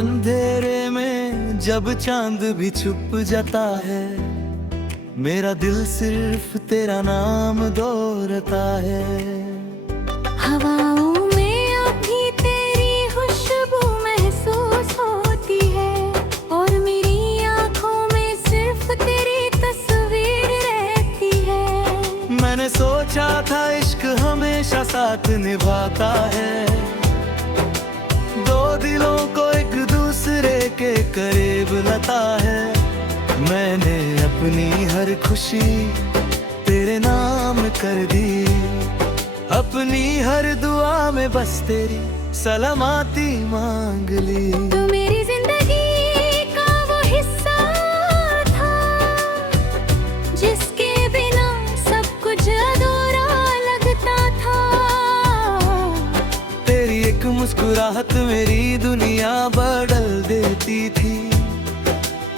अंधेरे में जब चांद भी छुप जाता है, मेरा दिल सिर्फ तेरा नाम दोहराता है। हवाओं में अभी तेरी खुशबू महसूस होती है, और मेरी आंखों में सिर्फ तेरी तस्वीर रहती है। मैंने सोचा था इश्क हमेशा साथ निभाता है, दो दिलों को एक दूसरे के करीब लाता है। मैंने अपनी हर खुशी तेरे नाम कर दी, अपनी हर दुआ में बस तेरी सलामती मांग ली। तू मेरी जिंदगी का वो हिस्सा था, जिसके बिना सब कुछ अधूरा लगता था। तेरी एक मुस्कुराहट मेरी दुनिया बदल देती थी,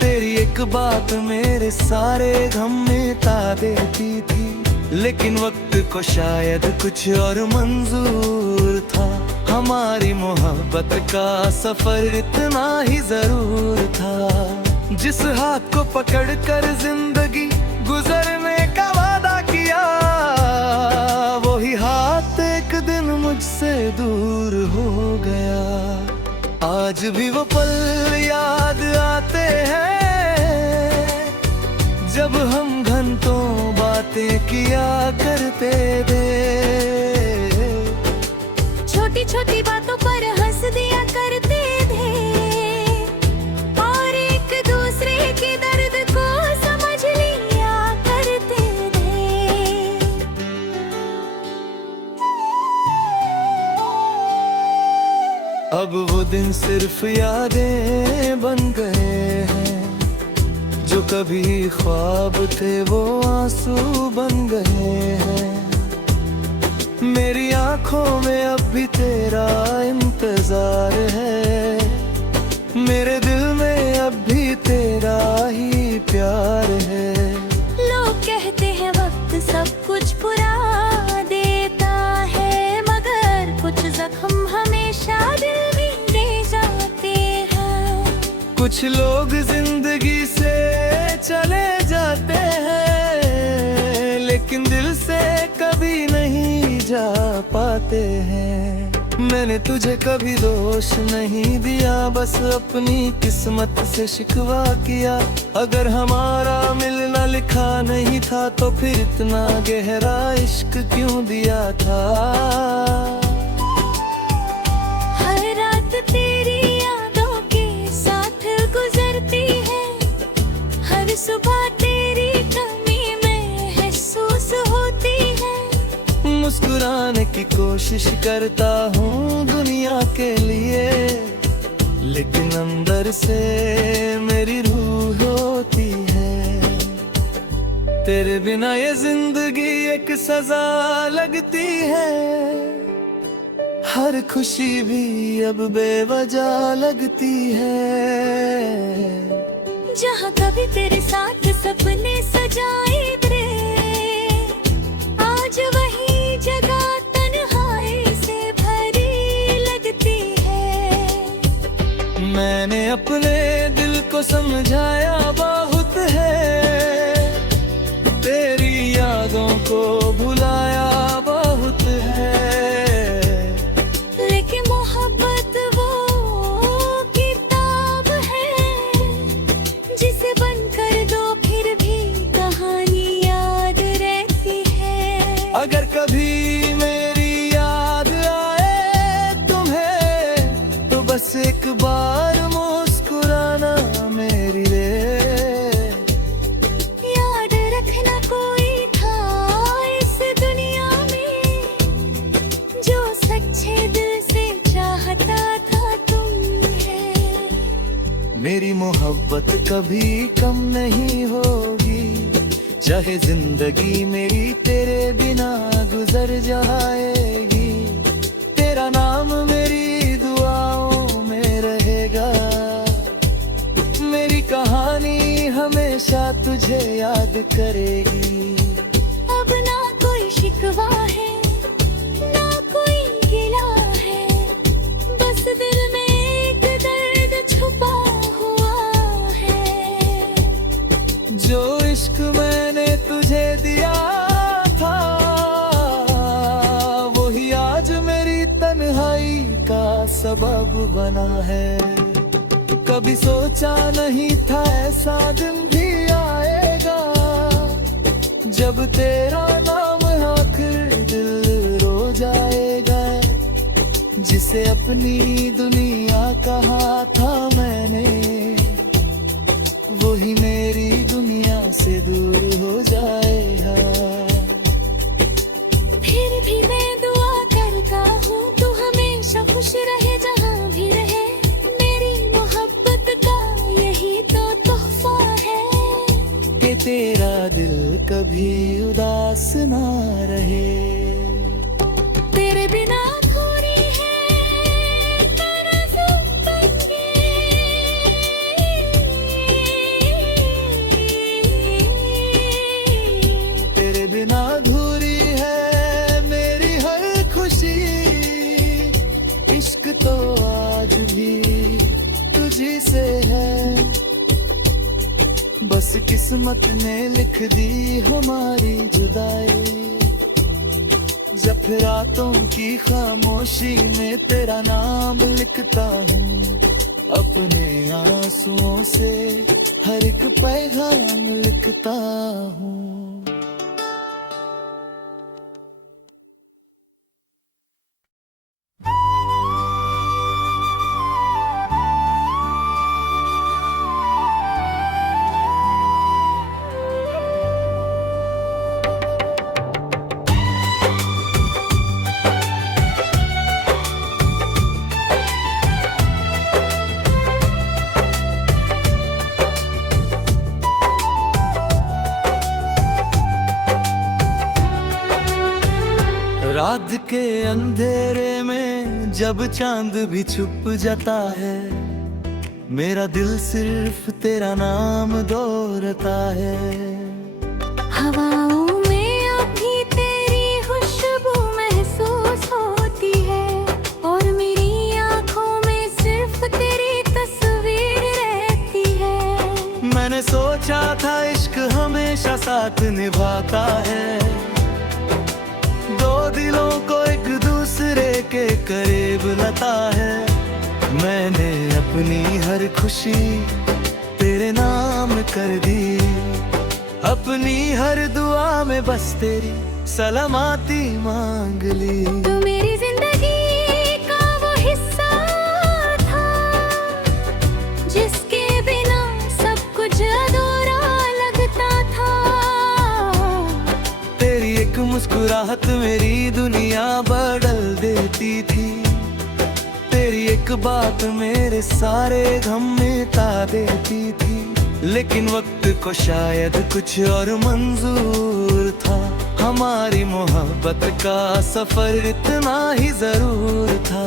तेरी एक बात मेरे सारे गम मिटा देती थी। लेकिन वक्त को शायद कुछ और मंजूर था, हमारी मोहब्बत का सफर इतना ही जरूर था। जिस हाथ को पकड़कर जिंदगी गुजरने का वादा किया, वही हाथ एक दिन मुझसे दूर हो गया। आज भी वो पल याद आते हैं, जब हम घंटों बातें किया करते थे। छोटी छोटी बातों पर हंस दिया करते थे, और एक दूसरे के दर्द को समझ लिया करते थे। अब वो दिन सिर्फ यादें बन गए हैं, जो कभी ख्वाब थे वो आंसू बन गए हैं। मेरी आंखों में अब भी तेरा इंतजार है, मेरे दिल में अब भी तेरा ही प्यार है। लोग कहते हैं वक्त सब कुछ भुला देता है, मगर कुछ जख्म हमेशा दिल में रह जाते हैं। कुछ लोग जिंदगी से चले जाते हैं, लेकिन दिल से कभी नहीं जा पाते हैं। मैंने तुझे कभी दोष नहीं दिया, बस अपनी किस्मत से शिकवा किया। अगर हमारा मिलना लिखा नहीं था, तो फिर इतना गहरा इश्क क्यों दिया था। हर रात तेरी यादों के साथ गुजरती है, हर सुबह तेरी कमी महसूस होती है। मुस्कुराने की कोशिश करता हूँ दुनिया के लिए, लेकिन अंदर से मेरी रूह रोती है। तेरे बिना ये जिंदगी एक सजा लगती है, हर खुशी भी अब बेवजह लगती है। जहाँ कभी तेरे साथ सपने सजाए थे, आज वही जगह तन्हाई से भरी लगती है। मैंने अपने दिल को समझाया बहुत है, तेरी यादों को भुलाया बहुत है। लेकिन मोहब्बत वो किताब है, जिसे बंद कर दो फिर भी कहानी याद रहती है। अगर कभी मेरी याद आए तुम्हें, तो बस एक बार मुस्कुराना मेरी रे। याद रखना कोई था इस दुनिया में, जो सच्चे दिल से चाहता था तुम्हें। मेरी मोहब्बत कभी कम नहीं होगी, चाहे जिंदगी मेरी तेरे बिना गुजर जाएगी। तेरा नाम मेरी दुआओं में रहेगा, मेरी कहानी हमेशा तुझे याद करेगी। अब ना कोई शिकवा है, ना कोई गिला है, बस दिल में एक दर्द बना है। कभी सोचा नहीं था ऐसा दिन भी आएगा, जब तेरा नाम आखिर दिल रो जाएगा। जिसे अपनी दुनिया कहा था मैंने, वही मेरी दुनिया से दूर हो जाएगा। फिर भी मैं दुआ करता हूँ तू हमेशा खुश रहे जहाँ भी रहे। मेरी मोहब्बत का यही तो तोहफा है कि तेरा दिल कभी उदास ना रहे। तेरे बिना अधूरी है तेरा ज़िंदगी। तेरे बिना अधूरी है मेरी हर खुशी। इश्क तो आज भी तुझी से है, बस किस्मत ने लिख दी हमारी जुदाई। जब रातों की खामोशी में तेरा नाम लिखता हूँ, अपने आंसुओं से हर एक पैगाम लिखता हूँ। रात के अंधेरे में जब चांद भी छुप जाता है, मेरा दिल सिर्फ तेरा नाम दोहराता है। हवाओं में अभी तेरी खुशबू महसूस होती है, और मेरी आँखों में सिर्फ तेरी तस्वीर रहती है। मैंने सोचा था इश्क हमेशा साथ निभाता है, दो दिलों को एक दूसरे के करीब लाता है। मैंने अपनी हर खुशी तेरे नाम कर दी, अपनी हर दुआ में बस तेरी सलामती मांग ली। तू मेरी जिंदगी का वो हिस्सा था, जिसके बिना सब कुछ अधूरा लगता था। तेरी एक मुस्कुराहट मेरी दुनिया बदल देती थी, तेरी एक बात मेरे सारे गम मिटा देती थी। लेकिन वक्त को शायद कुछ और मंजूर था, हमारी मोहब्बत का सफर इतना ही जरूर था।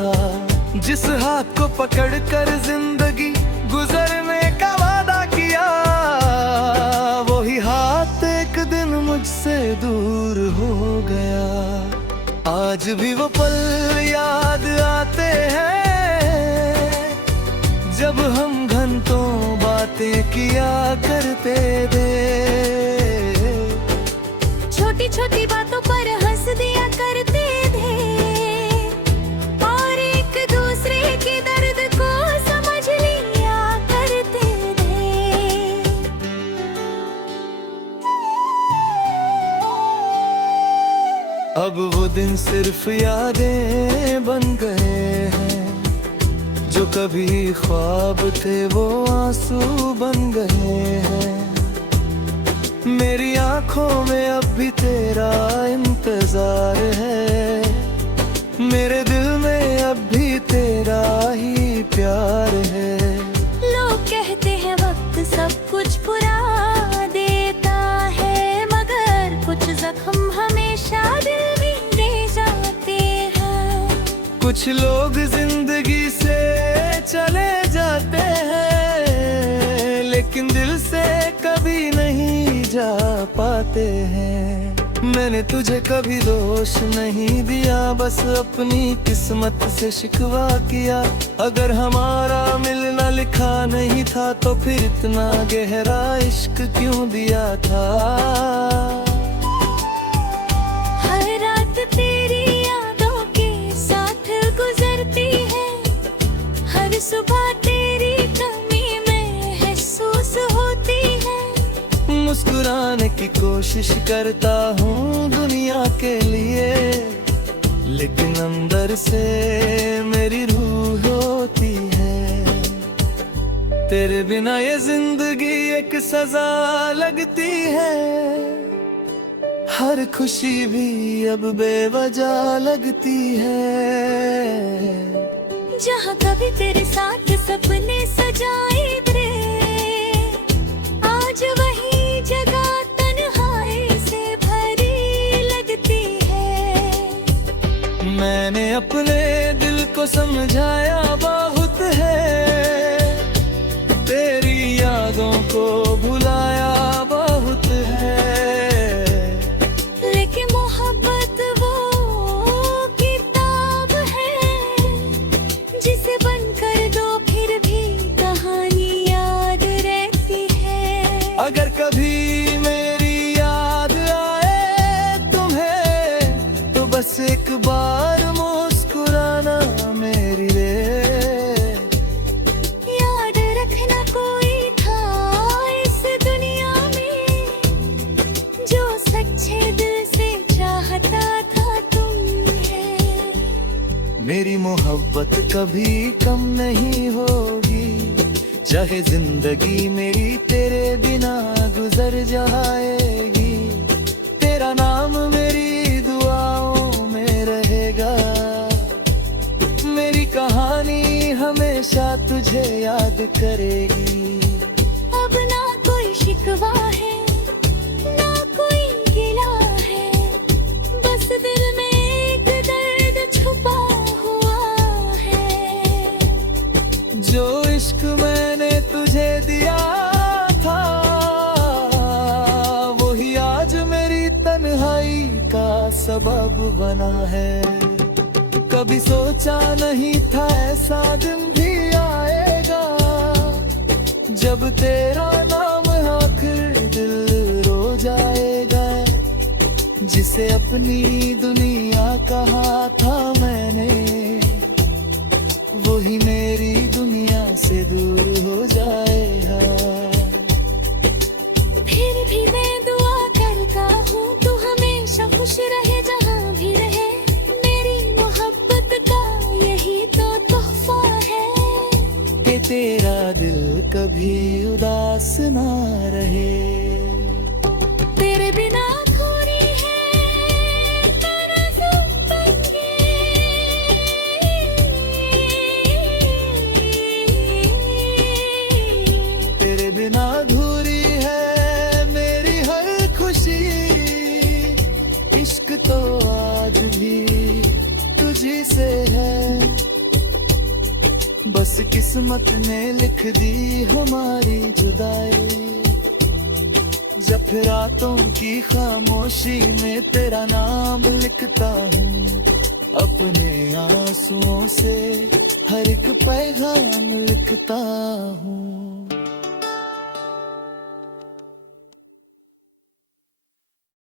जिस हाथ को पकड़कर जिंदगी गुजरने का वादा किया, वही हाथ एक दिन मुझसे दूर हो गया। आज भी वो पल याद आते हैं, जब हम घंटों बातें किया करते थे। छोटी छोटी बातों पर हंस दिया करते थे, और एक दूसरे के दर्द को समझ लिया करते थे। अब वो दिन सिर्फ यादें बन गए हैं, जो कभी ख्वाब थे वो आंसू बन गए हैं। मेरी आंखों में अब भी तेरा इंतजार है, मेरे दिल में अब भी तेरा ही प्यार है। लोग कहते हैं वक्त सब कुछ भुला देता है, मगर कुछ जख्म हमेशा दिल में रह जाते हैं। कुछ लोग जिंदगी से चले जाते हैं, लेकिन दिल से कभी नहीं जा पाते हैं। मैंने तुझे कभी दोष नहीं दिया, बस अपनी किस्मत से शिकवा किया। अगर हमारा मिलना लिखा नहीं था, तो फिर इतना गहरा इश्क क्यों दिया था। हर रात तेरी यादों के साथ गुजरती है, हर सुबह तेरी कमी महसूस होती है। मुस्कुराने की कोशिश करता हूँ दुनिया के लिए, लेकिन अंदर से मेरी रूह रोती है। तेरे बिना ये जिंदगी एक सजा लगती है, हर खुशी भी अब बेवजह लगती है। जहाँ कभी तेरे साथ सपने सजाए थे, आज वही जगह तन्हाई से भरी लगती है। मैंने अपने दिल को समझाया बहुत है, तेरी यादों को भुलाया बहुत है। लेकिन मोहब्बत वो किताब है, जिसे बंद कर दो फिर भी कहानी याद रहती है। अगर कभी मेरी याद आए तुम्हें, तो बस एक बार मुस्कुराना मेरी रे। याद रखना कोई था इस दुनिया में, जो सच्चे दिल से चाहता था तुम्हें। मेरी मोहब्बत कभी कम नहीं होगी, चाहे जिंदगी मेरी तेरे बिना गुजर जाएगी। तेरा नाम मेरी दुआओं में रहेगा, मेरी कहानी हमेशा तुझे याद करेगी। अब ना कोई शिकवा है, ना कोई गिला है, बस दिल में एक दर्द छुपा हुआ है। जो इश्क मैंने तुझे दिया था, वही आज मेरी तन्हाई का सबब बना है। कभी सोचा नहीं था ऐसा दिन भी आएगा, जब तेरा नाम आखिर दिल रो जाएगा। जिसे अपनी दुनिया कहा था मैंने, वही मेरी दुनिया से दूर हो जाएगा। फिर भी मैं दुआ करता हूँ तू हमेशा खुश रहे जहाँ भी रहे। मेरी मोहब्बत का यही तो तोहफा है, कि तेरा दिल कभी उदास ना रहे। तेरे बिना अधूरी है तराजू पंगे। तेरे बिना अधूरी है मेरी हर खुशी, इश्क तो आज भी तुझी से है। बस किस्मत ने लिख दी हमारी जुदाई, जब रातों की खामोशी में तेरा नाम लिखता हूँ। अपने आंसुओं से हर एक पैगाम लिखता हूँ।